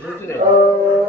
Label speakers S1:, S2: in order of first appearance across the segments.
S1: 上手だよ。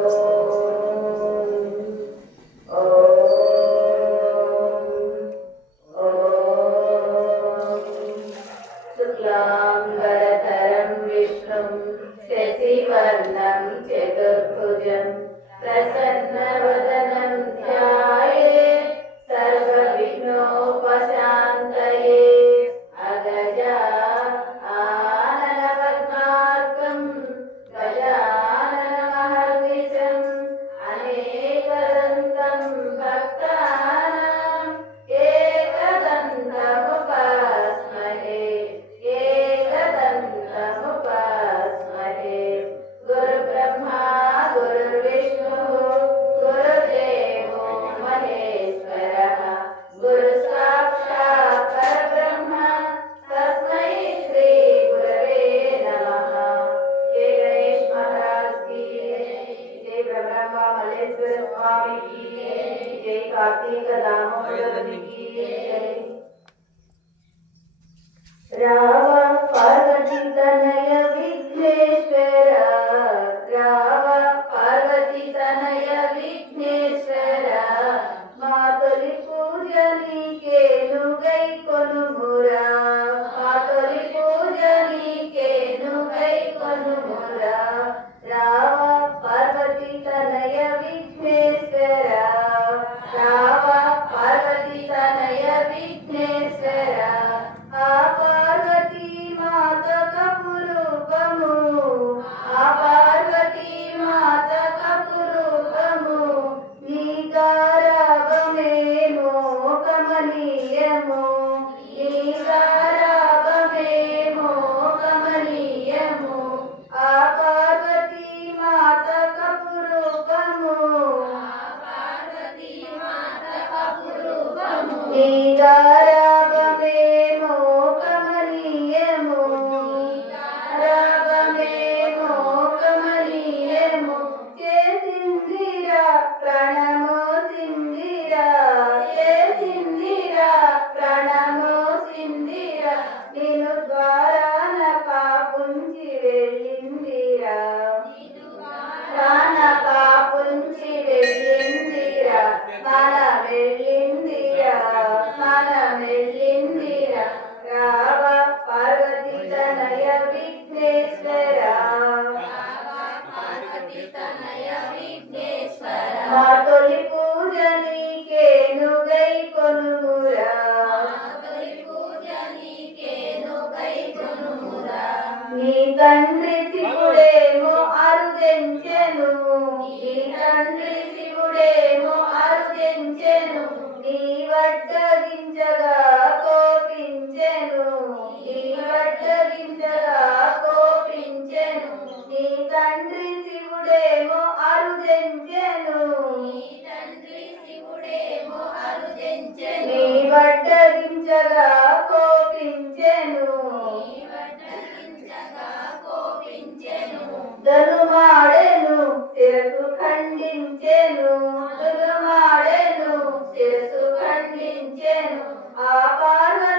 S1: కోపించెను ధనుమాడెను శిరసు ఖండించెను. ధనుమాడెను శిరసు ఖండించెను. ఆ పార్వ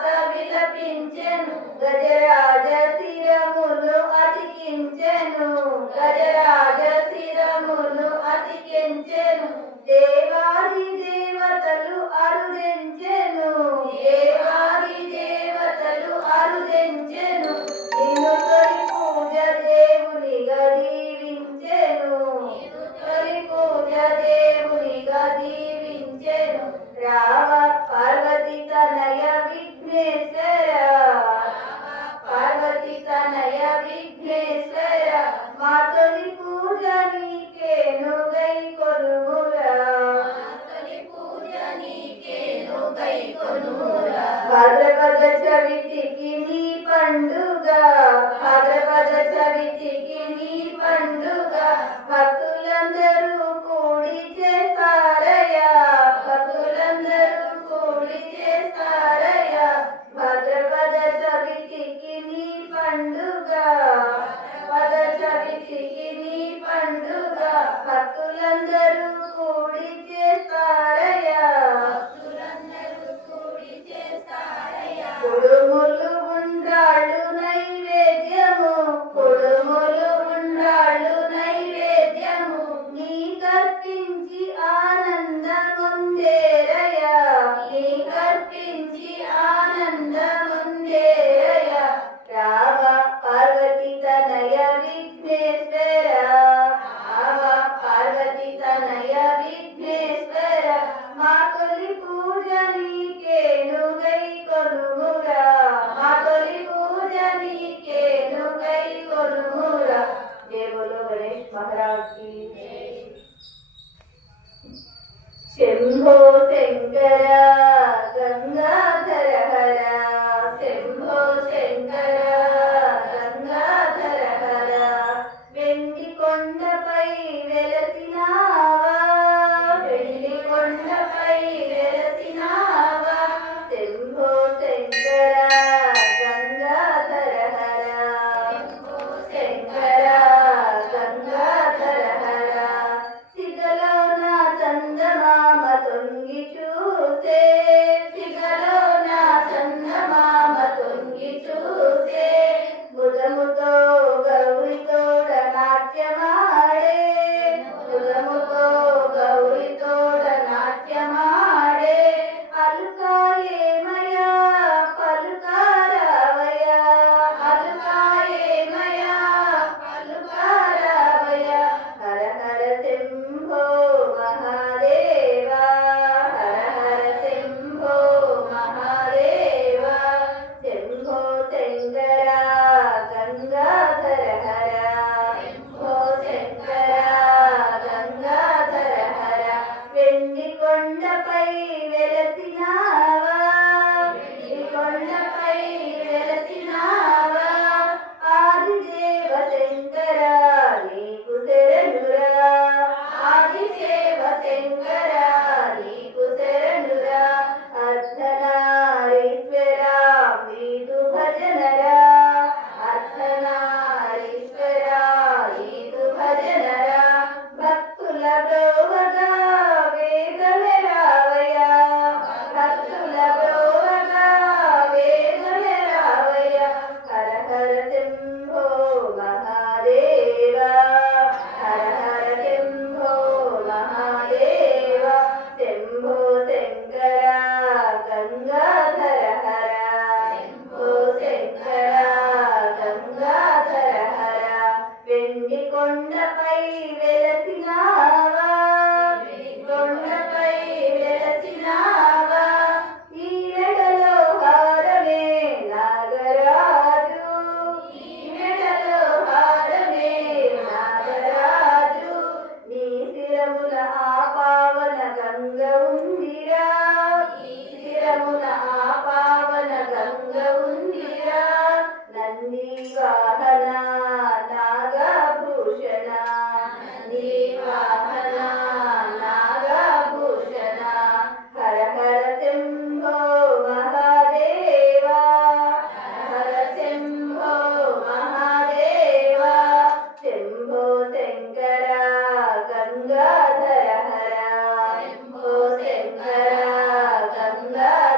S1: పాత విలపించెను గజరాజ శిరములు అతికించెను గజరాజ శిరములు అతికించెను దేవాది దేవతలు అరుదే করিতে విఘ్నేశ్వర. శంకర గంగాధర హర. శంభో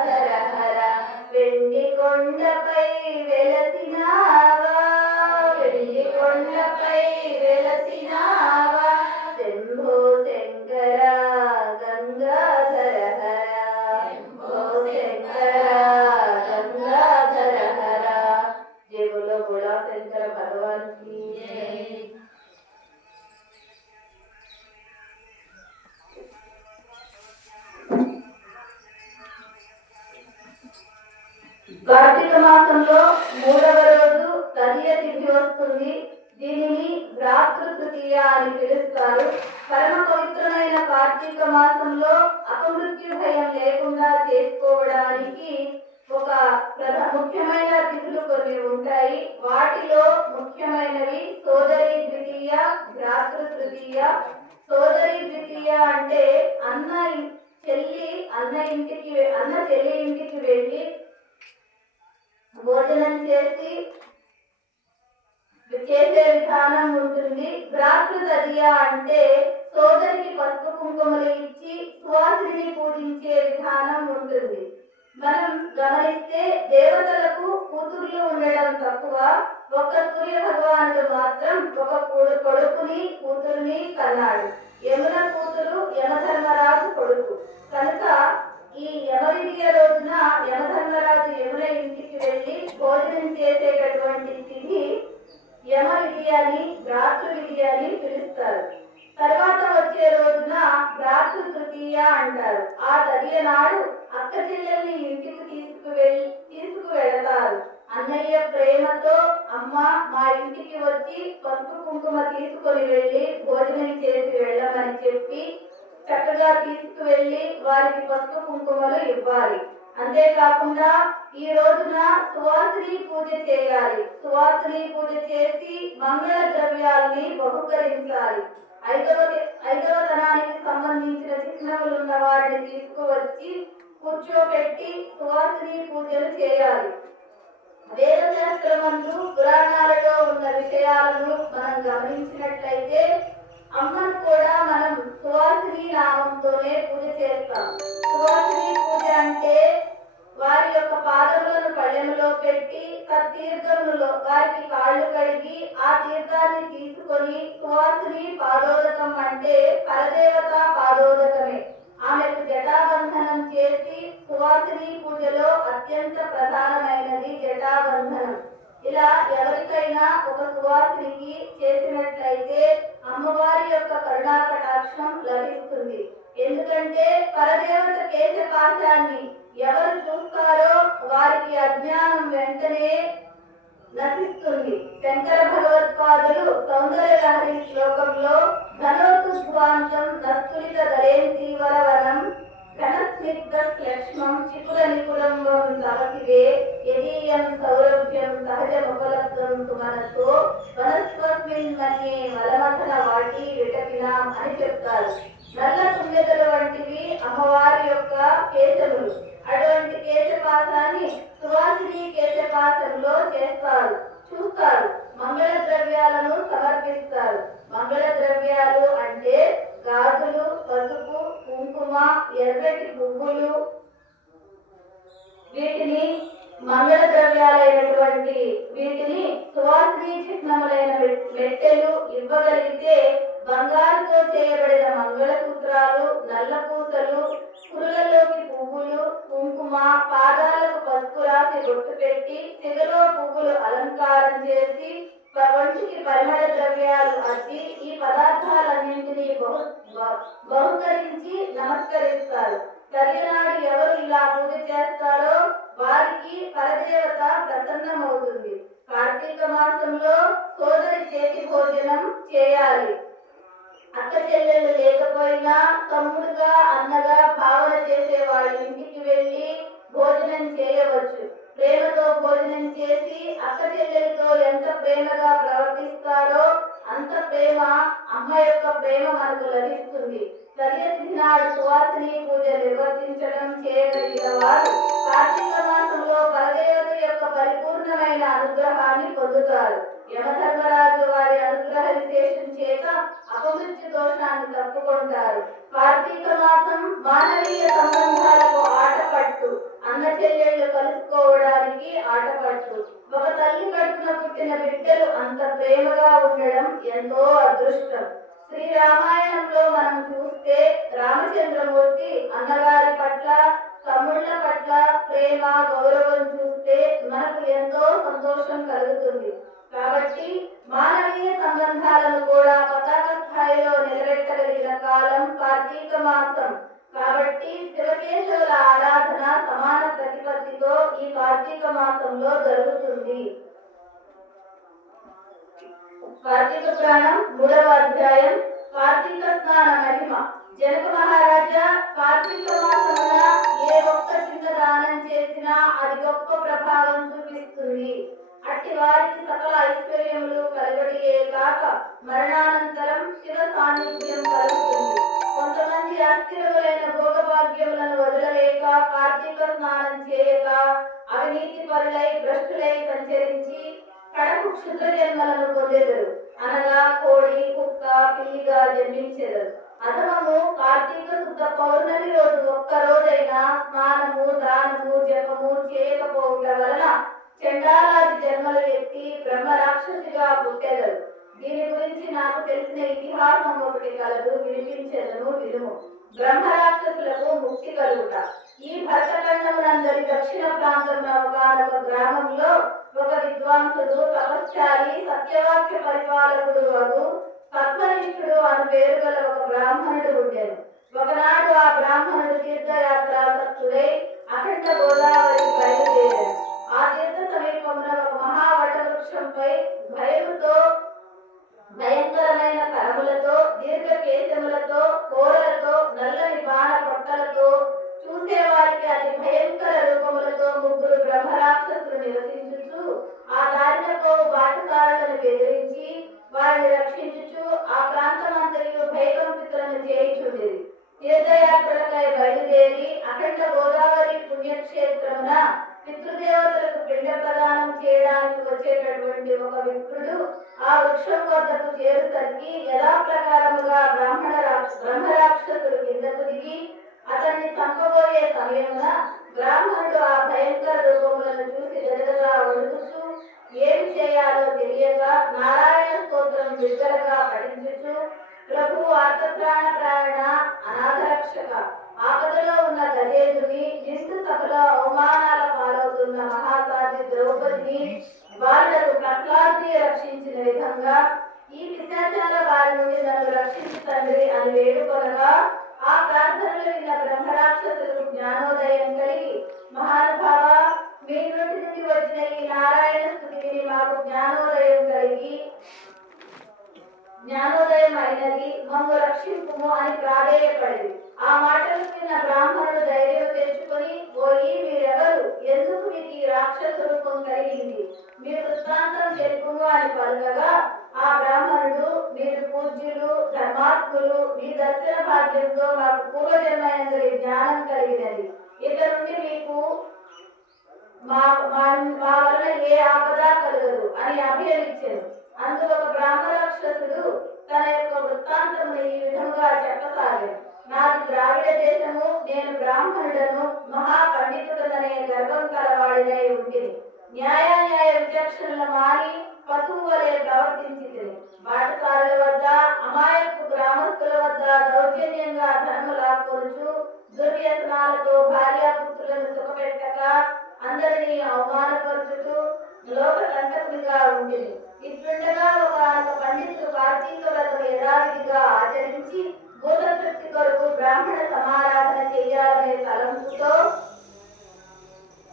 S1: Father భోజనం చేసి చేసే విధానం ఉంటుంది. భ్రాతృతదియ అంటే సోదరికి పసుపు కుంకుమలు ఇచ్చి సువాసిని పూజించే విధానం ఉంటుంది. మనం గమనిస్తే దేవతలకు కూతుర్లు ఉండడం తక్కువ. ఒక సూర్య భగవానుడు మాత్రం ఒక కొడుకుని కూతుర్ని కన్నాడు. యమున కూతురు యమధర్మరాజు కొడుకు. కనుక ఈ యమరిడియ రోజున యమధర్మరాజు యమున ఇంటికి వెళ్ళి భోజనం చేసేటటువంటి తిథి యమరిడియ అని భ్రాతృడియ అని పిలుస్తారు. తర్వాత వచ్చే రోజున భ్రాతృ తృతీయ అంటారు. ఆ తదియ నాడు అక్క చెల్లెల్ని ఇంటికి తీసుకువెళ్ళి తీసుకువెళతారు. అన్నయ్య ప్రేమతో అమ్మ మా ఇంటికి వచ్చి పసుపు కుంకుమ తీసుకొని వెళ్ళి భోజనం చేసి వెళ్ళమని చెప్పి చక్కగా తీసుకువెళ్ళి వారికి పసుపు కుంకుమలు ఇవ్వాలి. అంతేకాకుండా ఈ రోజున సువాసిని పూజ చేయాలి. సువాసిని పూజ చేసి మంగళ ద్రవ్యాల్ని బహుకరించాలి. ఐదవ ఐదవ తనానికి సంబంధించిన చిహ్నములు ఉన్న వారిని తీసుకువచ్చి కూర్చోబెట్టి సువాసిని పూజలు చేయాలి. వేద శాస్త్రమందు పురాణాలలో ఉన్న విషయాలను మనం గమనించినట్లయితే అమ్మను కూడా మనం సువాసిని నామంతోనే పూజ చేస్తాం. సువాసిని పూజ అంటే వారి యొక్క పాదములను పళ్ళెములో పెట్టి తీర్థములో వారికి కాళ్ళు కడిగి ఆ తీర్థాన్ని తీసుకొని సువాసిని పాదోదకం అంటే పరదేవత పాదోదకమే. ఆమెకు జటాబంధనం చేసి సువాసిని పూజలో అత్యంత ప్రధానమైనది జటాబంధనం. ఇలా ఎవరికైనా ఒక సువాసినికి చేసినట్లయితే అమ్మవారి యొక్క కరుణా కటాక్షం లభిస్తుంది. ఎందుకంటే పరదేవత కేశపాశాన్ని ఎవరు చూస్తారో వారికి అజ్ఞానం వెంటనే నశిస్తుంది. శంకర భగవత్పాదులు సౌందర్య లహరి శ్లోకంలో ధనోతుధ్వాంతం నస్తులిత దళేంతీవర వనం ఘనస్నిగ్ధ లక్ష్మం చికుర నికులంబం తమసివే యదీయం సౌరభ్యం సహజ ముఖలబ్ధం సుమనతో వనస్వస్మిన్ మన్యే మలమథన వాటి విటపినాం అని చెప్తారు నల్ల పుణ్యతలు వంటివి అమ్మవారి యొక్క కేశములు అటువంటి కేశపాసాన్ని సువాసిని కేశపాసంలో చేస్తారు చూస్తారు మంగళ ద్రవ్యాలను సమర్పిస్తారు మంగళ ద్రవ్యాలు అంటే గాజులు పసుపు కుంకుమ ఎర్రటి పువ్వులు వీటిని మంగళ ద్రవ్యాలైనటువంటి వీటిని సువాసిని చిహ్నములైన మె- మెట్టెలు ఇవ్వగలిగితే బంగారుతో చేయబడిన మంగళసూత్రాలు నల్ల పూసలు కురులలోకి పువ్వులు కుంకుమ పాదాలకు పసుపు రాసి బొట్టు పెట్టి తెగలో పువ్వులు అలంకారం చేసి ప- పరిమళ ద్రవ్యాలు అద్ది ఈ పదార్థాలన్నింటినీ బహు బ- బహుకరించి నమస్కరిస్తారు. తల్లినాడు ఎవరు ఇలా పూజ చేస్తారో వారికి పరదేవత ప్రసన్నమవుతుంది. కార్తీక మాసంలో సోదరి చేతి భోజనం చేయాలి. అక్క చెల్లెళ్ళు లేకపోయినా తమ్ముడుగా అన్నగా భావన చేసే వాళ్ళ ఇంటికి వెళ్ళి భోజనం చేయవచ్చు. ప్రేమతో భోజనం చేసి అక్క చెల్లెలతో ఎంత ప్రేమగా ప్రవర్తిస్తారో అంత ప్రేమ అమ్మ యొక్క ప్రేమ మనకు లభిస్తుంది. సరియతిథి నాడు సువాసిని పూజ నిర్వర్తించడం చేయగలిగిన వారు కార్తీక మాసంలో పరదేవత యొక్క పరిపూర్ణమైన అనుగ్రహాన్ని పొందుతారు. యమధర్మరాజు వారి అనుగ్రహ విశేషం చేత అపమృత్యు దోషాన్ని తప్పుకుంటారు. కార్తీక మాసం మానవీయ సంబంధాలకు ఆటపట్టు అన్న చెల్లెళ్ళు కలుసుకోవడానికి ఆటపట్టు ఒక తల్లి కడుపున పుట్టిన బిడ్డలు అంత ప్రేమగా ఉండడం ఎంతో అదృష్టం. శ్రీ రామాయణంలో మనం చూస్తే రామచంద్రమూర్తి అన్నగారి పట్ల తమ్ముళ్ళ పట్ల ప్రేమ గౌరవం చూస్తే మనకు ఎంతో సంతోషం కలుగుతుంది. కాబట్టి మానవీయ సంబంధాలను కూడా పతాక స్థాయిలో నిలబెట్టగలిగిన కాలం కార్తీక మాసం. కాబట్టి శివకేశవుల ఆరాధన సమాన ప్రతిపత్తితో ఈ కార్తీక మాసంలో జరుగుతుంది. కార్తీక పురాణం మూడవ అధ్యాయం కార్తీక స్నాన మహిమ. జనక మహారాజా కార్తీక మాసమున ఏ ఒక్క చిన్న దానం చేసినా అది గొప్ప ప్రభావం చూపిస్తుంది. అట్టి వారికి సకల ఐశ్వర్యములు కలగడియే కాక మరణానంతరం శివ సాన్నిధ్యం కలుగుతుంది. కొంతమంది అస్థిరములైన భోగభాగ్యములను వదలలేక కార్తీక స్నానం చేయక అవినీతి పరులై భ్రష్టులై సంచరించి కడకు క్షుద్ర జన్మలను పొందెదరు. అనగా కోడి కుక్క పిల్లిగా జన్మించెదరు. అధమము కార్తీక శుద్ధ పౌర్ణమి రోజు ఒక్క రోజైనా స్నానము దానము జపము చేయకపోవటం వలన చండాలాది జన్మలు ఎత్తి బ్రహ్మ రాక్షసిగా పుట్టెదరు. దీని గురించి నాకు తెలిసిన ఇతిహాసం ఒకటి కలదు వినిపించెదను వినుము. బ్రహ్మ రాక్షసులకు ముక్తి కలుగుట. ఈ భరతఖండమునందరి దక్షిణ ప్రాంతంలో ఒక గ్రామంలో ఒక విద్వాంసుడు తపశ్చారి సత్యవాక్య పరిపాలకుడు అగు పద్మనిష్ఠుడు అని పేరు గల ఒక బ్రాహ్మణుడు ఉండేను. ఒకనాడు ఆ బ్రాహ్మణుడు తీర్థయాత్ర సత్తుడై అఖండ గోదావరి బయలుదేరాడు. ఆ తీర్థ సమీపంలో ఒక మహావట వృక్షంపై భయముతో భయంకరమైన కరములతో దీర్ఘ కేశములతో కోరలతో నల్లని బాణ పొట్టలతో చూసే వారికి అతి భయంకర రూపములతో ముగ్గురు బ్రహ్మరాక్షసులు నివసించుచు ఆ దారినతో బాటసారులను బెదిరించి వారిని రక్షించుచు ఆ ప్రాంతమంతయు భయకంపితులను చేయుచుండేది తీర్థయాత్రలకై బయలుదేరి అఖండ గోదావరి పుణ్యక్షేత్రమున పితృదేవతలకు పిండ ప్రదానం చేయడానికి వచ్చేటటువంటి ఒక విప్రుడు ఆ వృక్షం వద్దకు చేరుతనికి యథా ప్రకారముగా బ్రాహ్మణ రాక్ష బ్రహ్మరాక్షసులు కిందకు దిగి అతన్ని చంపబోయే సమయమున బ్రాహ్మణుడు ఆ భయంకర రూపములను చూసి జరగగా వణుకుచు ఏం చేయాలో తెలియక నారాయణ స్తోత్రం బిడ్డలుగా పఠించుచు ప్రభు అర్థప్రాణ ప్రాణ అనాథరక్షక ఆపదలో ఉన్న గజేంద్రుని నిండు సభలో అవమానాల పాలవుతున్న మహాసాధ్వి ద్రౌపదిని వాళ్ళకు ప్రహ్లాద్ని రక్షించిన విధంగా ఈ పిశాచాల వారి నుండి నన్ను రక్షించు తండ్రి అని వేడుకొనగా ఆ ప్రార్థనలు విన్న బ్రహ్మరాక్షసులకు జ్ఞానోదయం కలిగి మహానుభావ మీ నుండి నుండి వచ్చిన ఈ నారాయణ స్థుతిని మాకు జ్ఞానోదయం కలిగి జ్ఞానోదయం అయినది మమ్మ రక్షింపుము అని ప్రాధేయపడింది. ఆ మాటలు విన్న బ్రాహ్మణుడు ధైర్యం తెచ్చుకొని పోయి మీరెవరు? ఎందుకు మీకు ఈ రాక్షస రూపం కలిగింది? మీరు వృత్తాంతం చెప్పుము అని పలకగా ఆ బ్రాహ్మణుడు మీరు పూజ్యులు ధర్మాత్ములు మీ దర్శన భాగ్యంతో మాకు పూర్వజన్మైనందరి జ్ఞానం కలిగినది. ఇక నుండి మీకు మా మా వలన ఏ ఆపద కలగదు అని అభయమిచ్చాను అందులో ఒక బ్రాహ్మరాక్షసుడు తన యొక్క వృత్తాంతము ఈ విధముగా చెప్పసాగాడు. నాది ద్రావిడ దేశము నేను బ్రాహ్మణుడను మహాపండితుడననే గర్వం కలవాడినై ఉంటుంది న్యాయాన్యాయ విచక్షణలు మారి పశువు వలె ప్రవర్తించింది బాటసారుల వద్ద అమాయకు గ్రామస్తుల వద్ద దౌర్జన్యంగా ధనము లాక్కొనుచు దుర్వ్యసనాలతో భార్యాపుత్రులను సుఖపెట్టక అందరినీ అవమానపరుచుతూ లోక కంటకునిగా ఉండేది ఇట్లుండగా ఒక పండితుడు కార్తీక వ్రతం యథావిధిగా ఆచరించి భూతృప్తి కొరకు బ్రాహ్మణ సమారాధన చేయాలనే తలంపుతో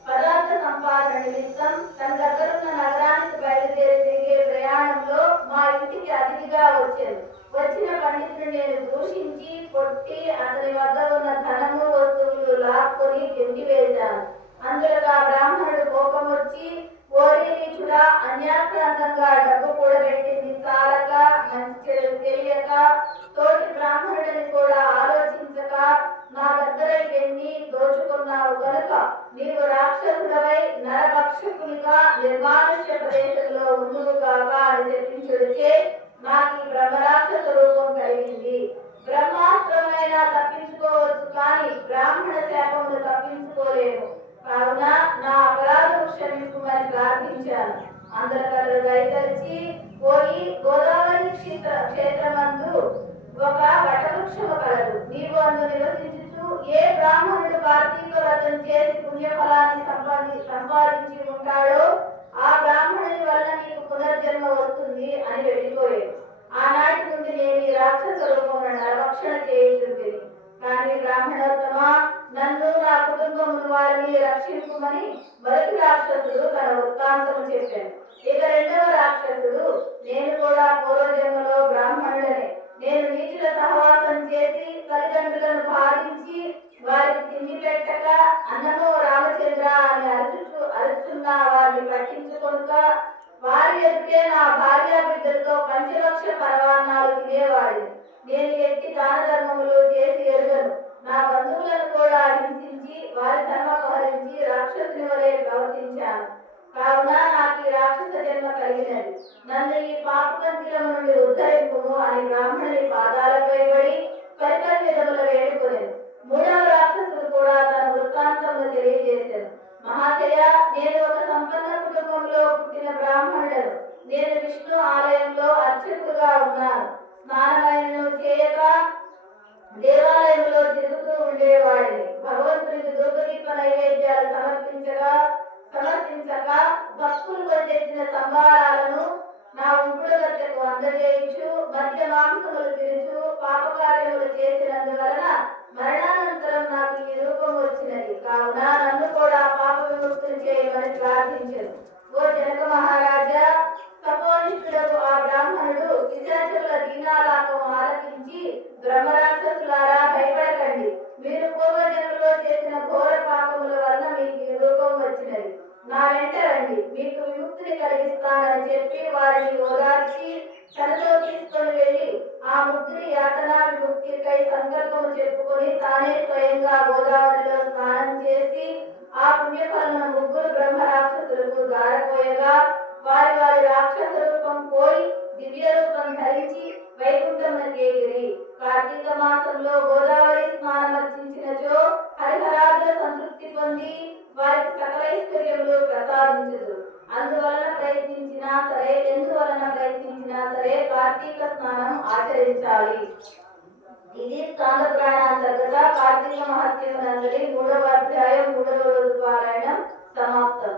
S1: పదార్థ సంపాదన నిమిత్తం తన దగ్గరున్న నగరానికి బయలుదేరి తిరిగే ప్రయాణంలో మా ఇంటికి అతిథిగా వచ్చాను వచ్చిన పండితుడు నేను దూషించి కొట్టి అతని వద్ద ఉన్న ధనము వస్తువులు లాక్కొని తిండి వేశాను. అందులో ఆ బ్రాహ్మణుడు కోపం వచ్చి అన్యాక్రాంతంగా డబ్బు కూడబెట్టింది చాలక మంచి చెడు తెలియక తోటి బ్రాహ్మణుడిని కూడా ఆలోచించక నా దగ్గర ఎన్ని దోచుకున్నావు కనుక నీవు రాక్షసుడవై నరభక్షకునిగా నిర్మానుష్య ప్రదేశంలో ఉండువు కాగా అని చెప్పించుడిచే నాకు ఈ బ్రహ్మరాక్షస రూపం కలిగింది. బ్రహ్మాస్త్రమైన తప్పించుకోవచ్చు కానీ బ్రాహ్మణ శాపమును తప్పించుకోలేను. కావున నా అపరాధం క్షమించమని ప్రార్థించాను. అందరికీ దయతలిచి పోయి గోదావరి క్షేత్ర క్షేత్రమందు ఒక వటవృక్షము కలదు. నీవు అందు నివసించుచు ఏ బ్రాహ్మణుడు కార్తీక వ్రతం చేసి పుణ్యఫలాన్ని సంపాది సంపాదించి ఉంటాడో ఆ బ్రాహ్మణుని వల్ల నీకు పునర్జన్మ వస్తుంది అని వెళ్ళిపోయాడు ఆనాటి నుండి నేను ఈ రాక్షస రూపమున నరభక్షణ చేయుచుంటుంది కానీ బ్రాహ్మణోత్తమ నన్ను నా కుటుంబమును వారిని రక్షించుమని మొదటి రాక్షసుడు తన వృత్తాంతము చెప్పాను ఇక రెండవ రాక్షసుడు నేను కూడా పూర్వజన్మలో బ్రాహ్మణుడనే. నేను నీటిల సహవాసం చేసి తల్లిదండ్రులను భావించి వారికి తిండి పెట్టక అన్నమో రామచంద్ర అని అరుచుచు అరుచున్న వారిని పట్టించుకొనుక వారి ఎదుటే నా భార్య బిడ్డలతో పంచలక్ష పరవాన్నాలు ఉండేవాడిని నేను ఎట్టి దాన ధర్మములు చేసి ఎరుగను. నా బంధువులను కూడా హింసించి వారి ధర్మ అపహరించి రాక్షసుని వలె ప్రవర్తించాను. కావున నాకు ఈ రాక్షస జన్మ కలిగినది. నన్ను ఈ పాపకంతిలము నుండి ఉద్ధరింపుము అని బ్రాహ్మణుని పాదాలపై పడి పరిపరి విధములు వేడుకొనేను. మూడవ రాక్షసుడు కూడా తన వృత్తాంతము తెలియజేశాను మహాశయ నేను ఒక సంపన్న కుటుంబంలో పుట్టిన బ్రాహ్మణుడను. నేను విష్ణు ఆలయంలో అర్చకుడుగా ఉన్నాను. స్నానమైనను చేయక దేవాలయంలో తిరుగుతూ ఉండేవాడిని. భగవంతునికి దుర్గదీప నైవేద్యాలు సమర్పించగా సమర్పించక భక్తులకు తెచ్చిన సంభారాలను నా ఉంపుడు గత్తెకు అందజేయించు మధ్య మాంసములు తినుచు పాపకార్యములు చేసినందువలన మరణానంతరం నాకు ఈ రూపం వచ్చినది. కావున నన్ను కూడా పాప విముక్తులు చేయమని ప్రార్థించను. ఓ జనక మహారాజా తపోనిష్ఠుడకు ఆ బ్రాహ్మణుడు పిశాచుల దీనాలాపం ఆలకించి బ్రహ్మరాక్షసులారా భయపడకండి. మీరు పూర్వజన్మలో చేసిన ఘోర పాపముల వలన మీకు ఈ రూపం వచ్చినది. నా వెంట రండి. మీకు విముక్తిని కలిగిస్తానని చెప్పి వారిని ఓదార్చి తనతో తీసుకొని వెళ్ళి ఆ ముగ్గురి యాతనా విముక్తికై సంకల్పం చెప్పుకొని తానే స్వయంగా గోదావరిలో స్నానం చేసి ఆ పుణ్యఫలమును ముగ్గురు బ్రహ్మ రాక్షసులకు దారపోయగా వారి రాక్షస రూపం పోయి దివ్య రూపం ధరించి వైకుంఠమునకు ఎగిరి కార్తీక మాసంలో గోదావరి స్నానమర్చించినచో హరిహరాదుల సంతృప్తి పొంది వారికి సకలైశ్వర్యములు ప్రసాదించదు అందువలన ప్రయత్నించినా సరే ఎందువలన ప్రయత్నించినా సరే కార్తీక స్నానం ఆచరించాలి. ఇది స్కాంద ప్రాణాంతర్గత కార్తీక మహత్యమునందరి మూడవ అధ్యాయం మూడవ రోజు పారాయణం సమాప్తం.